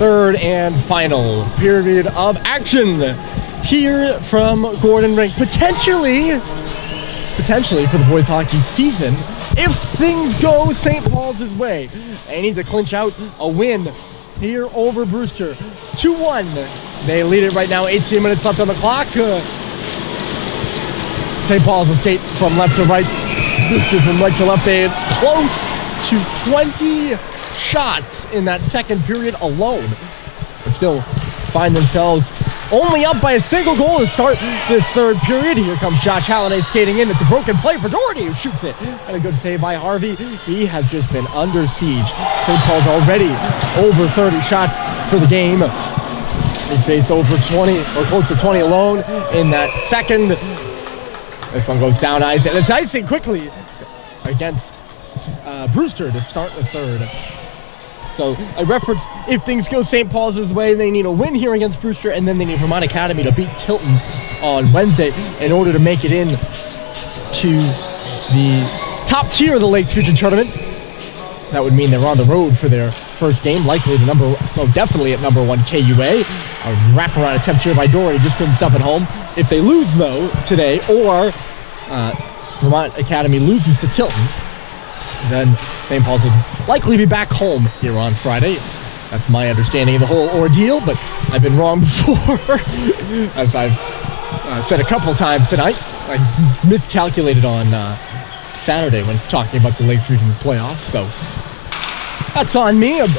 third and final period of action here from Gordon Rink. Potentially for the boys hockey season, if things go St. Paul's way. They need to clinch out a win here over Brewster. 2-1. They lead it right now, 18 minutes left on the clock. St. Paul's will skate from left to right. Brewster from right to left. They had close to 20 shots in that second period alone, but still find themselves only up by a single goal to start this third period. Here comes Josh Halliday skating in. It's a broken play for Doherty, who shoots it. And a good save by Harvey. He has just been under siege. St. Paul's already over 30 shots for the game. He faced over 20, or close to 20 alone in that second. This one goes down ice, and it's icing quickly against Brewster to start the third. So I referenced, if things go St. Paul's way, they need a win here against Brewster, and then they need Vermont Academy to beat Tilton on Wednesday in order to make it in to the top tier of the Lakes Region Tournament. That would mean they're on the road for their first game, likely definitely at number 1 KUA. A wraparound attempt here by Doherty, just couldn't stuff it home. If they lose, though, today, or Vermont Academy loses to Tilton, then St. Paul's would likely be back home here on Friday. That's my understanding of the whole ordeal, but I've been wrong before. As I've said a couple times tonight, I miscalculated on Saturday when talking about the Lakes Region playoffs, so that's on me. I'm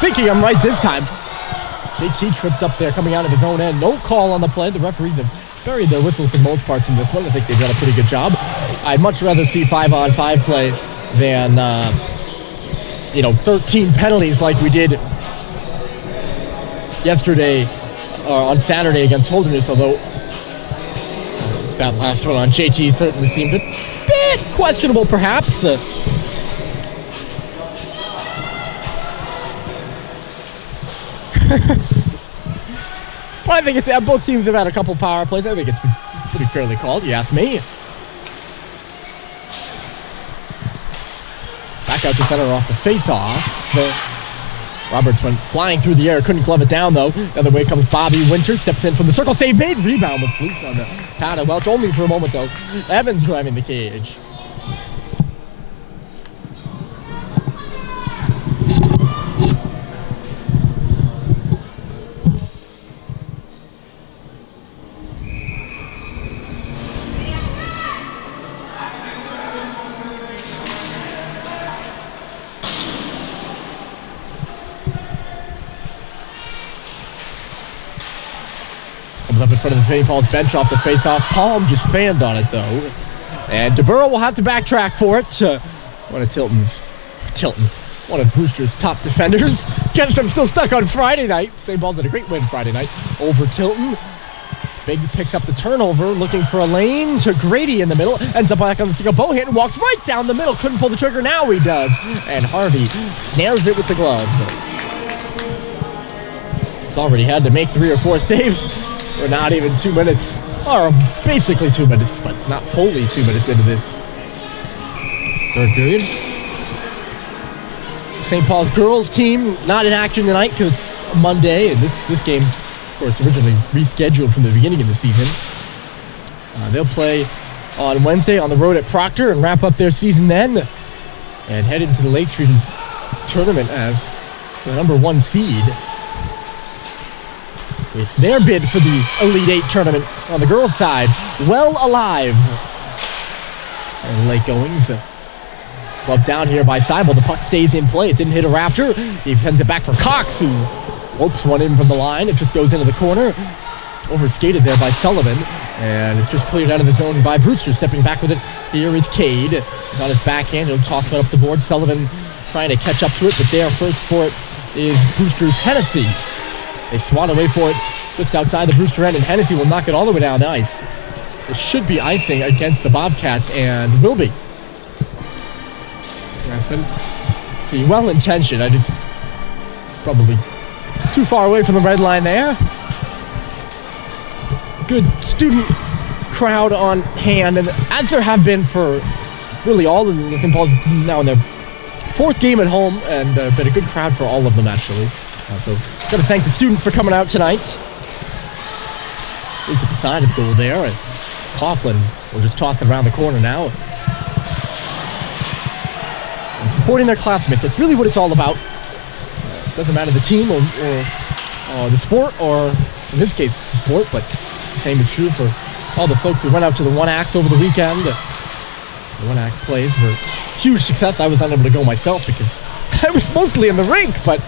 thinking I'm right this time. JT tripped up there coming out of his own end. No call on the play. The referees have buried their whistles for most parts in this one. I think they've done a pretty good job. I'd much rather see 5-on-5 play than 13 penalties like we did yesterday or on Saturday against Holderness, although that last one on JT certainly seemed a bit questionable perhaps. But I think both teams have had a couple power plays. I think it's been pretty fairly called, you ask me. Back out to center off the face-off. Roberts went flying through the air. Couldn't glove it down, though. The other way comes Bobby Winter. Steps in from the circle. Save made. Rebound was loose on the pad of Welch. Only for a moment, though. Evans driving the cage. Up in front of the St. Paul's bench off the face-off. Palm just fanned on it, though. And DeBurrow will have to backtrack for it. One of Brewster's top defenders. Gets them still stuck on Friday night. St. Paul's had a great win Friday night over Tilton. Big picks up the turnover, looking for a lane to Grady in the middle. Ends up back on the stick of Bohannon, walks right down the middle. Couldn't pull the trigger, now he does. And Harvey snares it with the gloves. He's already had to make 3 or 4 saves. We're not even 2 minutes, or basically 2 minutes, but not fully 2 minutes into this third period. St. Paul's girls team not in action tonight because it's Monday, and this game, of course, originally rescheduled from the beginning of the season. They'll play on Wednesday on the road at Proctor and wrap up their season then, and head into the Lakes Region Tournament as the number 1 seed. With their bid for the Elite 8 tournament on the girls' side well alive. And late goings. Glove down here by Seibel. The puck stays in play. It didn't hit a rafter. He sends it back for Cox, who whoops one in from the line. It just goes into the corner. Overskated there by Sullivan. And it's just cleared out of the zone by Brewster. Stepping back with it here is Cade. He's on his backhand. He'll toss it up the board. Sullivan trying to catch up to it, but there first for it is Brewster's Hennessy. They swat away for it just outside the Brewster end, and Hennessy will knock it all the way down the ice. It should be icing against the Bobcats, and will be. See, well-intentioned. It's probably too far away from the red line there. Good student crowd on hand, and as there have been for really all of the St. Paul's now in their 4th game at home, and been a good crowd for all of them, actually. So got to thank the students for coming out tonight. Looks at the side of the goal there, and Coughlin will just toss it around the corner now. And supporting their classmates, that's really what it's all about. Doesn't matter the team or the sport, or in this case, the sport, but the same is true for all the folks who went out to the One Acts over the weekend. The One Act plays were huge success. I was unable to go myself because I was mostly in the rink, but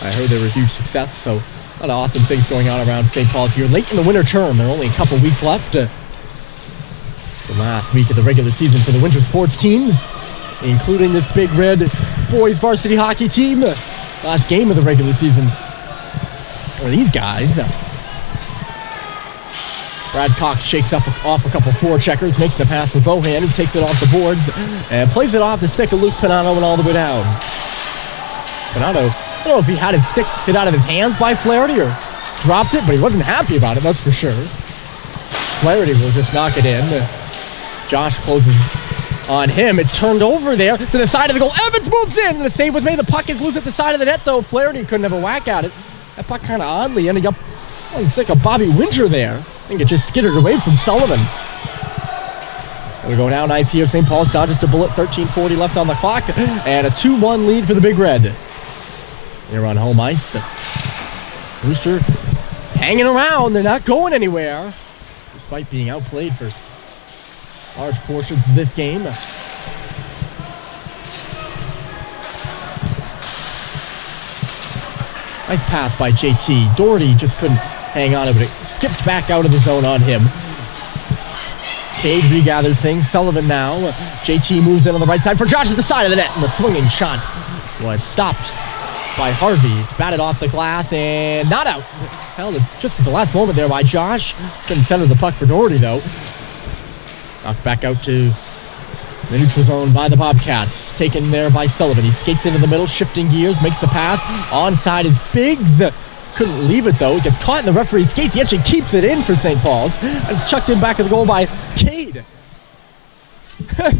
I heard they were a huge success, so a lot of awesome things going on around St. Paul's here. Late in the winter term, there are only a couple weeks left. The last week of the regular season for the winter sports teams, including this Big Red boys varsity hockey team. Last game of the regular season for these guys. Brad Cox shakes off a couple forecheckers, makes the pass for Bohan, who takes it off the boards and plays it off the stick of Luke Pinato and all the way down. Pinato, I don't know if he had his stick hit out of his hands by Flaherty or dropped it, but he wasn't happy about it, that's for sure. Flaherty will just knock it in. Josh closes on him. It's turned over there to the side of the goal. Evans moves in, and the save was made. The puck is loose at the side of the net, though. Flaherty couldn't have a whack at it. That puck kind of oddly ending up on the stick of Bobby Winter there. I think it just skittered away from Sullivan. We go down nice here. St. Paul's dodges the bullet. 13:40 left on the clock, and a 2-1 lead for the Big Red. They're on home ice. Brewster hanging around. They're not going anywhere, despite being outplayed for large portions of this game. Nice pass by JT. Doherty just couldn't hang on, but it skips back out of the zone on him. Cage regathers things. Sullivan now. JT moves in on the right side for Josh at the side of the net, and the swinging shot was stopped by Harvey. It's batted off the glass and not out. Held it just at the last moment there by Josh. Couldn't center the puck for Doherty, though. Knocked back out to the neutral zone by the Bobcats. Taken there by Sullivan. He skates into the middle, shifting gears, makes a pass. Onside is Biggs. Couldn't leave it, though. Gets caught in the referee's skates. He actually keeps it in for St. Paul's. And it's chucked in back of the goal by Cade. This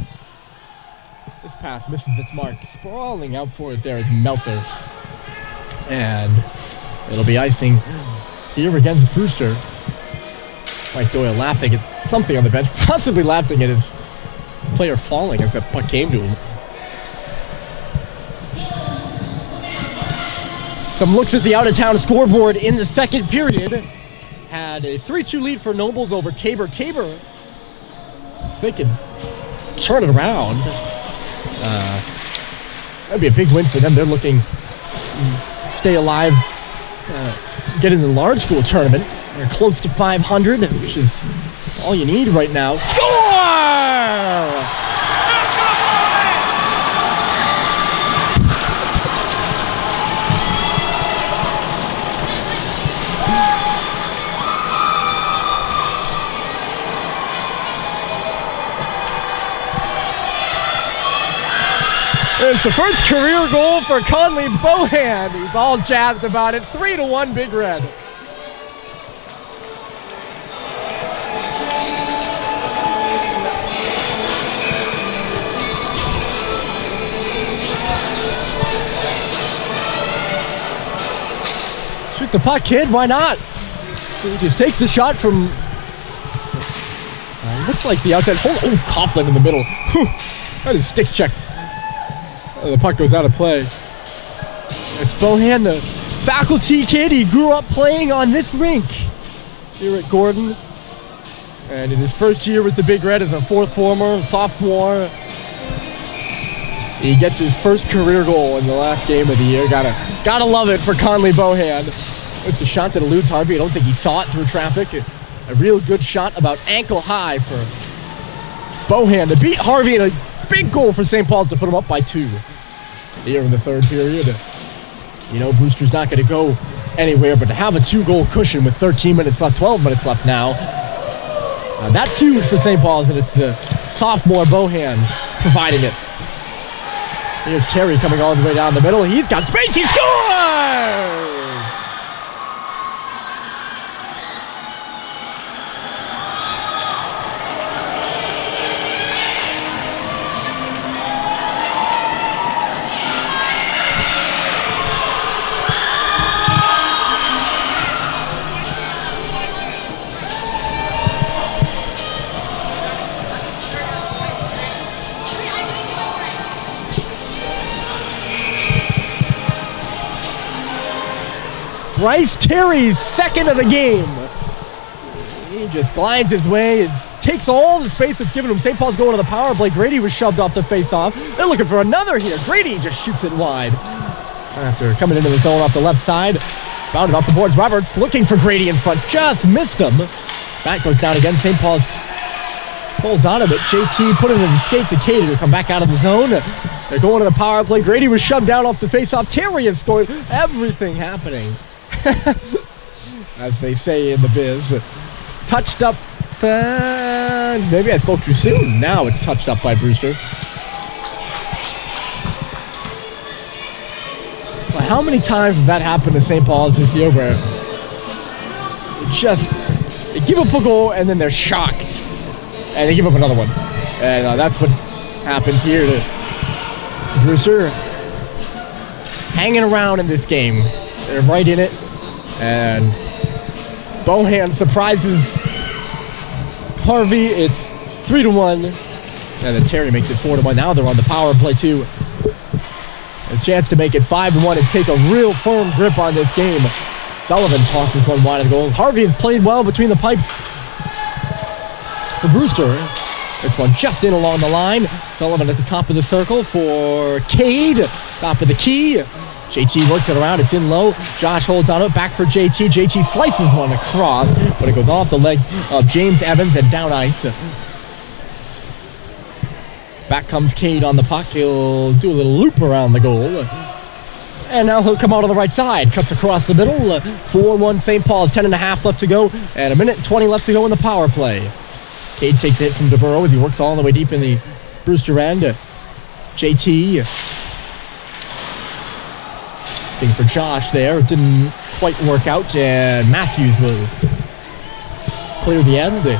pass misses its mark. Sprawling out for it there is Meltzer. And it'll be icing here against Brewster. Mike Doyle laughing at something on the bench, possibly laughing at his player falling as that puck came to him. Some looks at the out-of-town scoreboard in the second period. Had a 3-2 lead for Nobles over Tabor. Tabor, if they could turn it around, that'd be a big win for them. They're looking to stay alive, get in the large school tournament. They're close to 500, which is all you need right now. Score! It's the first career goal for Conley Bohan. He's all jazzed about it. 3-1 Big Red. Shoot the puck, kid. Why not? He just takes the shot from... looks like the outside. Oh, Coughlin in the middle. That is stick checked. The puck goes out of play. It's Bohan, the faculty kid. He grew up playing on this rink here at Gordon. And in his first year with the Big Red as a fourth former, sophomore, he gets his first career goal in the last game of the year. Gotta love it for Conley Bohan. It's a shot that eludes Harvey. I don't think he saw it through traffic. A real good shot about ankle high for Bohan to beat Harvey in a big goal for St. Paul's to put him up by 2 here in the third period. You know, Brewster's not going to go anywhere, but to have a 2-goal cushion with 13 minutes left, 12 minutes left now, that's huge for St. Paul's, and it's the sophomore Bohan providing it. Here's Terry coming all the way down the middle. He's got space. He scores! Bryce Terry's second of the game. He just glides his way and takes all the space that's given him. St. Paul's going to the power play. Grady was shoved off the face-off. They're looking for another here. Grady just shoots it wide. After coming into the zone off the left side. Bounded off the boards. Roberts looking for Grady in front. Just missed him. Back goes down again. St. Paul's pulls out of it. JT put it in the skates. The Cade will come back out of the zone. They're going to the power play. Grady was shoved down off the face-off. Terry is scoring. Everything happening. As they say in the biz. Touched up. Maybe I spoke too soon. Now it's touched up by Brewster. Well, how many times has that happened to St. Paul's this year where they give up a goal and then they're shocked and they give up another one? And that's what happens here to Brewster. Hanging around in this game. They're right in it. And Bohan surprises Harvey. It's 3-1. And then Terry makes it 4-1. Now they're on the power play too. A chance to make it 5-1 and take a real firm grip on this game. Sullivan tosses one wide of the goal. Harvey has played well between the pipes for Brewster. This one just in along the line. Sullivan at the top of the circle for Cade. Top of the key. JT works it around. It's in low. Josh holds on it. Back for JT. JT slices one across, but it goes off the leg of James Evans and down ice. Back comes Cade on the puck. He'll do a little loop around the goal. And now he'll come out on the right side. Cuts across the middle. 4-1 St. Paul's. 10.5 left to go. And 1:20 left to go in the power play. Cade takes a hit from DeBurrow as he works all the way deep in the Brewster end. JT. Thing for Josh there. It didn't quite work out. And Matthews will clear the end.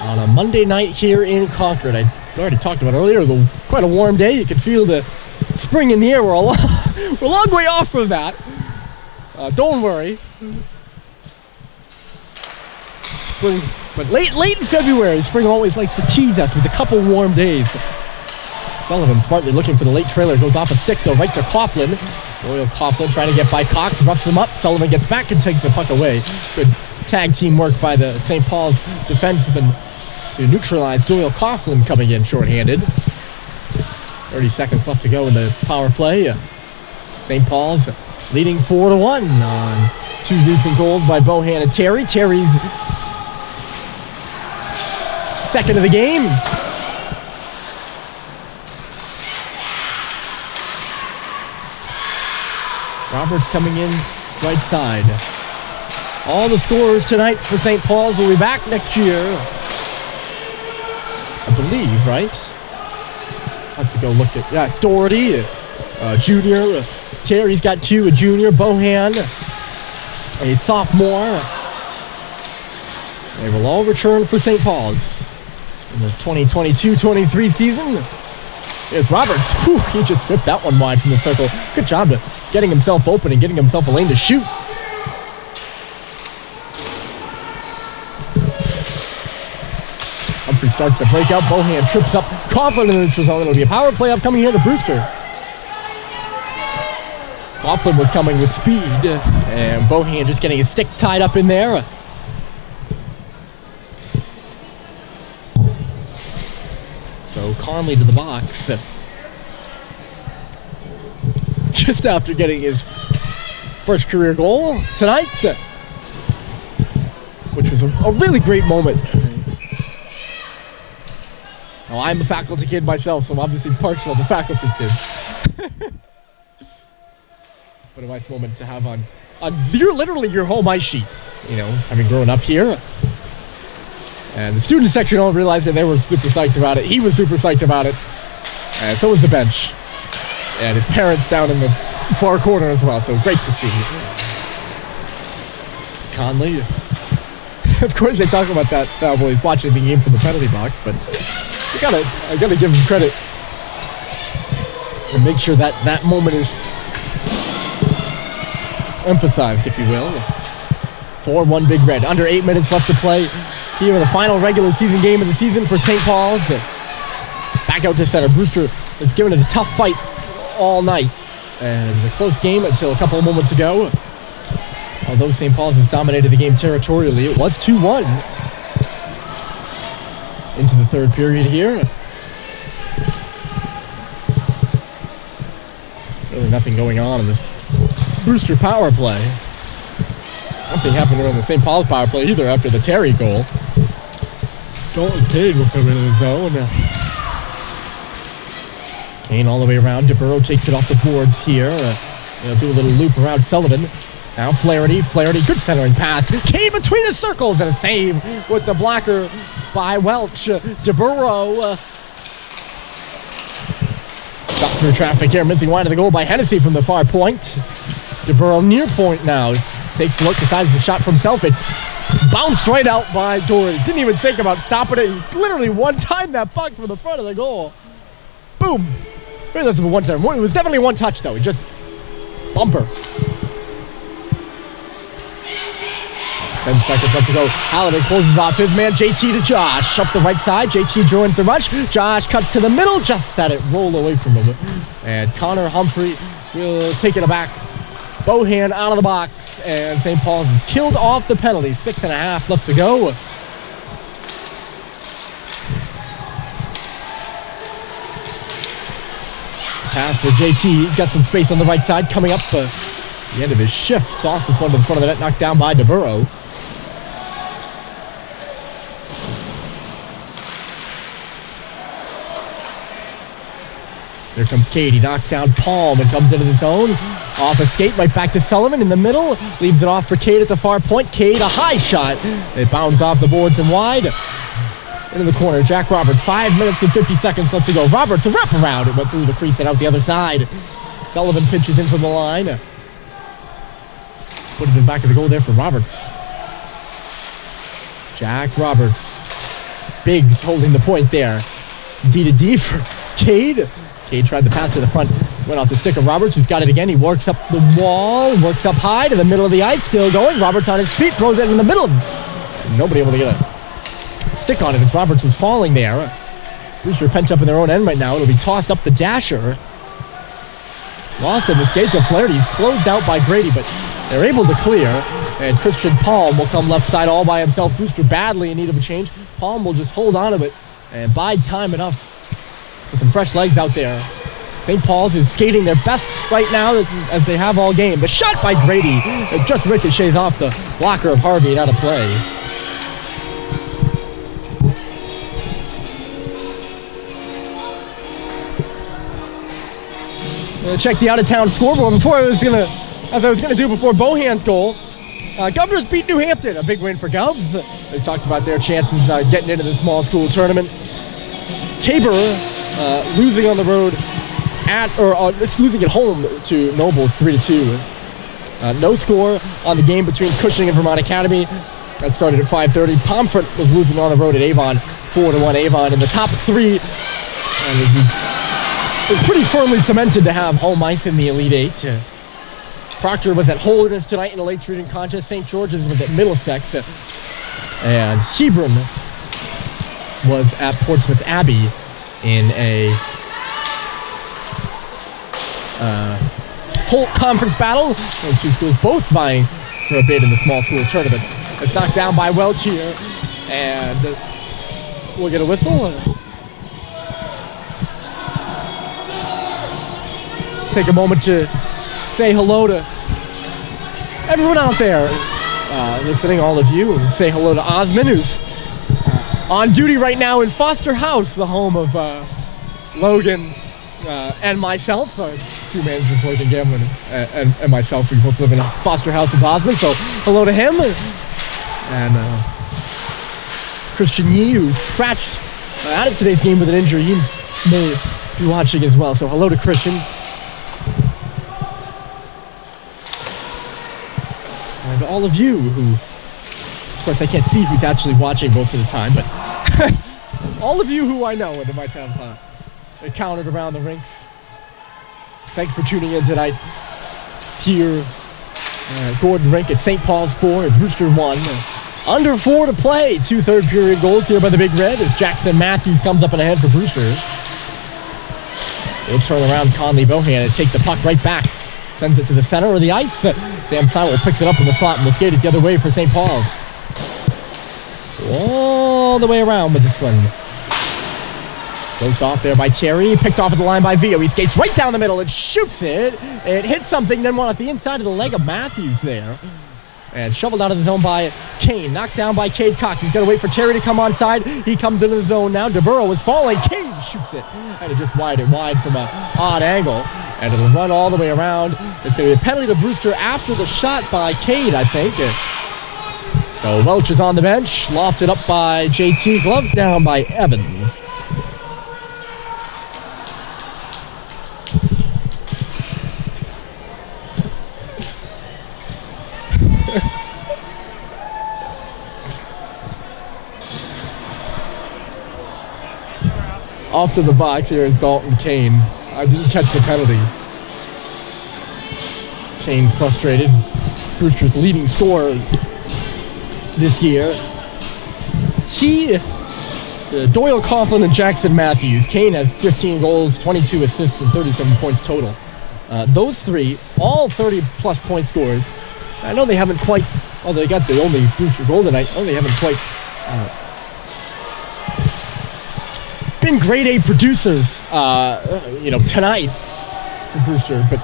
On a Monday night here in Concord. I already talked about earlier, quite a warm day. You can feel the spring in the air. We're a long way off from that. Don't worry. Spring, but late in February, spring always likes to tease us with a couple warm days. Sullivan smartly looking for the late trailer. Goes off a stick though, right to Coughlin. Doyle Coughlin trying to get by Cox, roughs him up. Sullivan gets back and takes the puck away. Good tag team work by the St. Paul's defenseman to neutralize Doyle Coughlin coming in shorthanded. 30 seconds left to go in the power play. St. Paul's leading 4-1 on two recent goals by Bohan and Terry. Terry's second of the game. Roberts coming in right side. All the scorers tonight for St. Paul's will be back next year. I believe, right? Have to go look at, yeah, Storty, junior. Terry's got two, a junior. Bohan, a sophomore. They will all return for St. Paul's in the 2022-23 season. Here's Roberts. Whew, he just ripped that one wide from the circle. Good job to getting himself open and getting himself a lane to shoot. Humphrey starts to break out. Bohan trips up. Coughlin in the neutral zone. It'll be a power play upcoming here to Brewster. Coughlin was coming with speed, and Bohan just getting his stick tied up in there. So Conley to the box. Just after getting his first career goal tonight, which was a really great moment. Now, I'm a faculty kid myself, so I'm obviously partial to the faculty kids. What a nice moment to have on literally your home ice sheet, you know, having grown up here. And the student section all realized that they were super psyched about it. He was super psyched about it. And so was the bench. And his parents down in the far corner as well, so great to see. Conley. Of course they talk about that while he's watching the game from the penalty box, but I gotta give him credit and make sure that that moment is emphasized, if you will. 4-1 Big Red. Under 8 minutes left to play here in the final regular season game of the season for St. Paul's. Back out to center. Brewster has given it a tough fight all night. And it was a close game until a couple of moments ago. Although St. Paul's has dominated the game territorially, it was 2-1 into the third period here. Really nothing going on in this Brewster power play. Nothing happened around the St. Paul's power play either after the Terry goal. Dalton Kane will come into the zone. Kane all the way around. DeBurrow takes it off the boards here. They'll do a little loop around Sullivan. Now Flaherty, good centering pass. Kane between the circles and a save with the blocker by Welch. DeBurrow. Shot through traffic here, missing wide of the goal by Hennessy from the far point. DeBurrow near point now. Takes a look, decides the shot from himself. It's bounced right out by Doherty. Didn't even think about stopping it. He literally one-timed that puck from the front of the goal. Boom. Maybe this is a one-time. It was definitely one touch, though. He just bumper. 10 seconds left to go. Halliday closes off his man. JT to Josh. Up the right side. JT joins the rush. Josh cuts to the middle. Just had it roll away from him. And Connor Humphrey will take it back. Bohan out of the box. And St. Paul's is killed off the penalty. 6.5 left to go. Pass for JT. Got some space on the right side. Coming up the end of his shift. Sauce this one to the front of the net. Knocked down by DeBurrow. Here comes Cade. He knocks down Palm and comes into the zone. Off a skate, right back to Sullivan in the middle. Leaves it off for Cade at the far point. Cade, a high shot. It bounds off the boards and wide. Into the corner. Jack Roberts, 5 minutes and 50 seconds left to go. Roberts, a wraparound. It went through the crease and out the other side. Sullivan pitches in from the line. Put it in the back of the goal there for Roberts. Jack Roberts. Biggs holding the point there. D to D for Cade. Cade tried the pass to the front. Went off the stick of Roberts, who's got it again. He works up the wall, works up high to the middle of the ice. Still going. Roberts on his feet, throws it in the middle. Nobody able to get a stick on it as Roberts was falling there. Brewster pent up in their own end right now. It'll be tossed up the dasher. Lost in the skates of Flaherty. He's closed out by Grady, but they're able to clear. And Christian Palm will come left side all by himself. Brewster badly in need of a change. Palm will just hold on to it and bide time enough for some fresh legs out there. St. Paul's is skating their best right now as they have all game. The shot by Grady. It just ricochets off the blocker of Harvey and out of play. Check the out-of-town scoreboard as I was gonna do before Bohan's goal. Governors beat New Hampton, a big win for Govs. They talked about their chances getting into the small school tournament. Tabor losing on the road it's losing at home to Nobles 3-2. No score on the game between Cushing and Vermont Academy. That started at 5:30. Pomfret was losing on the road at Avon 4-1. Avon in the top three. It was pretty firmly cemented to have home ice in the Elite Eight. Proctor was at Holderness tonight in a late shooting contest. St. George's was at Middlesex. And Hebron was at Portsmouth Abbey in a Holt conference battle. Those two schools both vying for a bid in the small school tournament. It's knocked down by Welch here. And we'll get a whistle. Take a moment to say hello to everyone out there listening, all of you, and say hello to Osmond, who's on duty right now in Foster House, the home of Logan and myself. Two managers, Logan Gamlin and myself. We both live in a Foster House with Osmond, so hello to him. And Christian Yee, who scratched out of today's game with an injury. He may be watching as well, so hello to Christian. And all of you who, of course I can't see who's actually watching most of the time, but all of you who I know and might have encountered around the rinks, thanks for tuning in tonight here at Gordon Rink at St. Paul's 4 and Brewster 1. Under 4 to play. 2 third period goals here by the Big Red as Jackson Matthews comes up and ahead for Brewster. Will turn around Conley Bohan and take the puck right back. Sends it to the center of the ice. Sam Sowell picks it up in the slot and will skate it the other way for St. Paul's. All the way around with this one. Closed off there by Terry. Picked off at the line by Vio. He skates right down the middle and shoots it. It hits something, then one off the inside of the leg of Matthews there. And shoveled out of the zone by Kane. Knocked down by Cade Cox. He's going to wait for Terry to come onside. He comes into the zone now. DeBurrow is falling. Kane shoots it. And it just wide from an odd angle. And it'll run all the way around. It's going to be a penalty to Brewster after the shot by Cade, I think. So Welch is on the bench. Lofted up by JT. Gloved down by Evans. Off to the box here is Dalton Kane. I didn't catch the penalty. Kane frustrated. Brewster's leading scorer this year. Doyle, Coughlin, and Jackson Matthews. Kane has 15 goals, 22 assists, and 37 points total. Those three, all 30-plus point scorers. I know they haven't quite, although they got the only Brewster goal tonight, I know they haven't quite been grade A producers, tonight for Brewster, but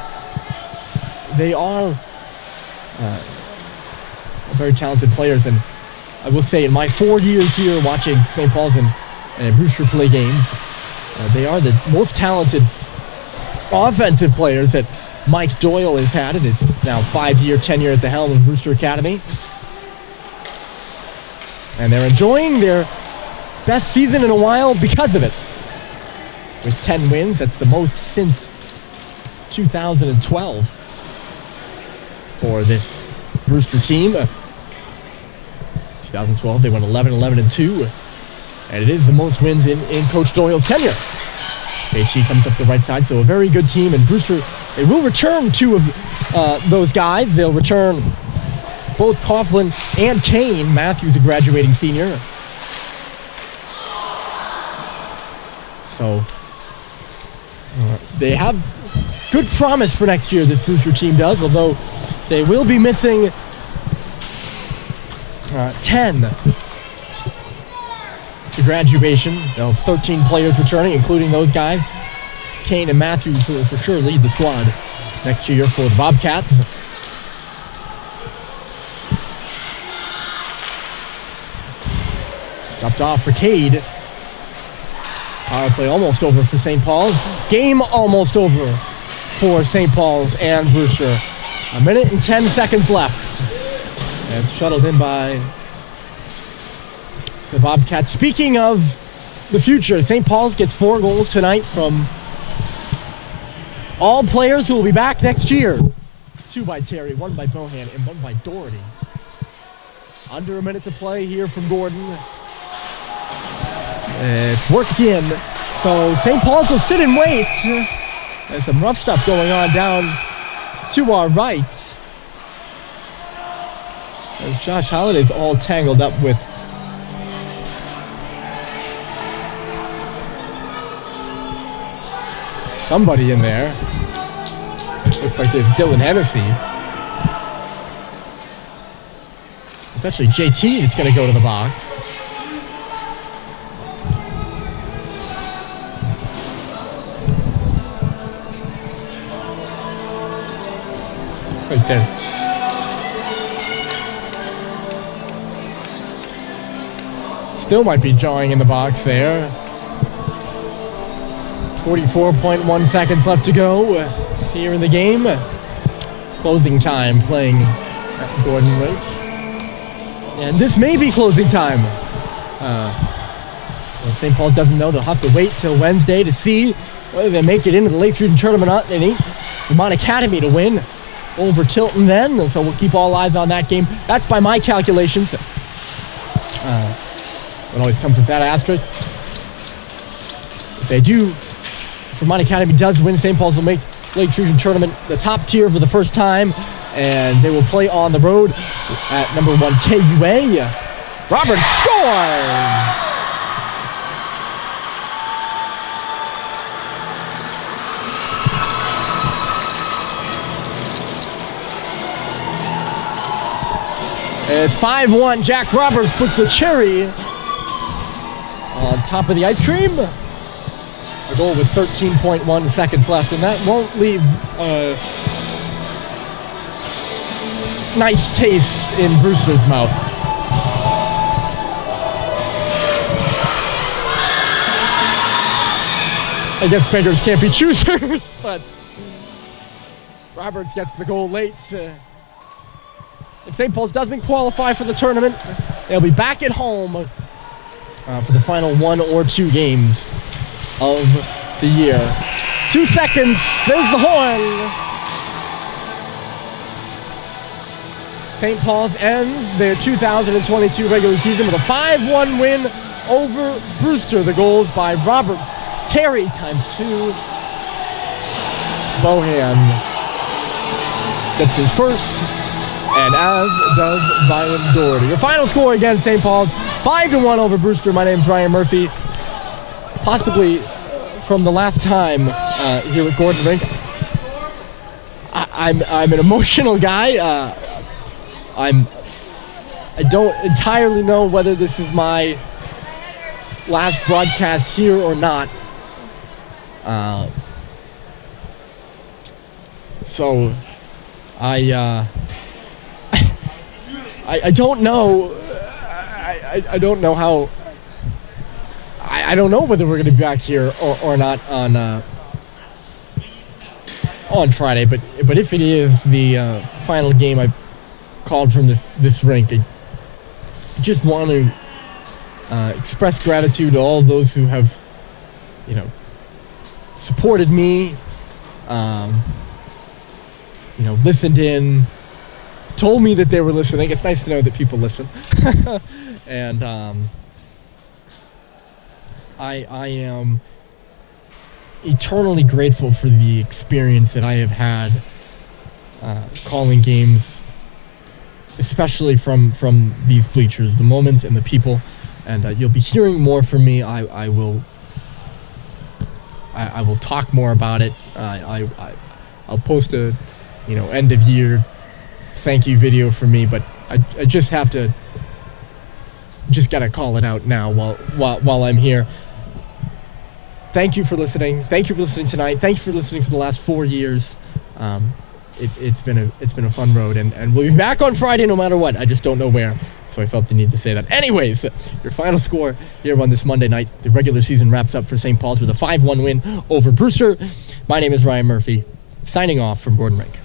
they are very talented players. And I will say, in my 4 years here watching St. Paul's and Brewster play games, they are the most talented offensive players that Mike Doyle has had in his now 5-year tenure at the helm of Brewster Academy. And they're enjoying their best season in a while because of it. With 10 wins, that's the most since 2012 for this Brewster team. 2012, they went 11-11-2, and it is the most wins in Coach Doyle's tenure. JT comes up the right side, so a very good team. And Brewster, they will return 2 of those guys. They'll return both Coughlin and Kane. Matthews, a graduating senior. So they have good promise for next year, this Brewster team does, although they will be missing 10 to graduation. They'll have 13 players returning, including those guys. Kane and Matthews will for sure lead the squad next year for the Bobcats. Dropped off for Cade. Power play almost over for St. Paul's. Game almost over for St. Paul's and Brewster. 1 minute and 10 seconds left. And it's shuttled in by the Bobcats. Speaking of the future, St. Paul's gets 4 goals tonight from all players who will be back next year. 2 by Terry, 1 by Bohan, and 1 by Doherty. Under a minute to play here from Gordon. It's worked in. So St. Paul's will sit and wait. There's some rough stuff going on down to our right. As Josh Holliday's all tangled up with somebody in there. Looks like it's Dylan Hennessy. It's actually JT that's going to go to the box. Right there. Still might be jawing in the box there. 44.1 seconds left to go here in the game. Closing time playing at Gordon Rink. And this may be closing time. Well, St. Paul's doesn't know. They'll have to wait till Wednesday to see whether they make it into the late season tournament or not. They need Vermont Academy to win over Tilton then, so we'll keep all eyes on that game. That's by my calculations. It always comes with that asterisk. If they do, if Vermont Academy does win, St. Paul's will make Lake Fusion Tournament the top tier for the first time, and they will play on the road at number 1 KUA. Roberts scores! It's 5-1. Jack Roberts puts the cherry on top of the ice cream. A goal with 13.1 seconds left, and that won't leave a nice taste in Brewster's mouth. I guess beggars can't be choosers, but Roberts gets the goal late. If St. Paul's doesn't qualify for the tournament, they'll be back at home for the final 1 or 2 games of the year. 2 seconds, there's the horn. St. Paul's ends their 2022 regular season with a 5-1 win over Brewster. The goals by Roberts. Terry ×2. Bohan gets his first, and as does Ryan Doherty. Your final score against St. Paul's, 5-1 over Brewster. My name's Ryan Murphy. Possibly from the last time here at Gordon Rink, I'm an emotional guy. I don't entirely know whether this is my last broadcast here or not. So I don't know. I don't know how. I don't know whether we're going to be back here or not on Friday. But if it is the final game I've called from this rink, I just want to express gratitude to all those who have, supported me, listened in, told me that they were listening. It's nice to know that people listen. And I am eternally grateful for the experience that I have had calling games, especially from these bleachers, the moments and the people. And you'll be hearing more from me. I will talk more about it. I'll post a end of year thank you video for me, but I just gotta call it out now while I'm here. Thank you for listening. Thank you for listening tonight. Thank you for listening for the last 4 years. It's been a fun road, and we'll be back on Friday no matter what. I just don't know where, so I felt the need to say that. Anyways, your final score here on this Monday night. The regular season wraps up for St. Paul's with a 5-1 win over Brewster. My name is Ryan Murphy, signing off from Gordon Rink.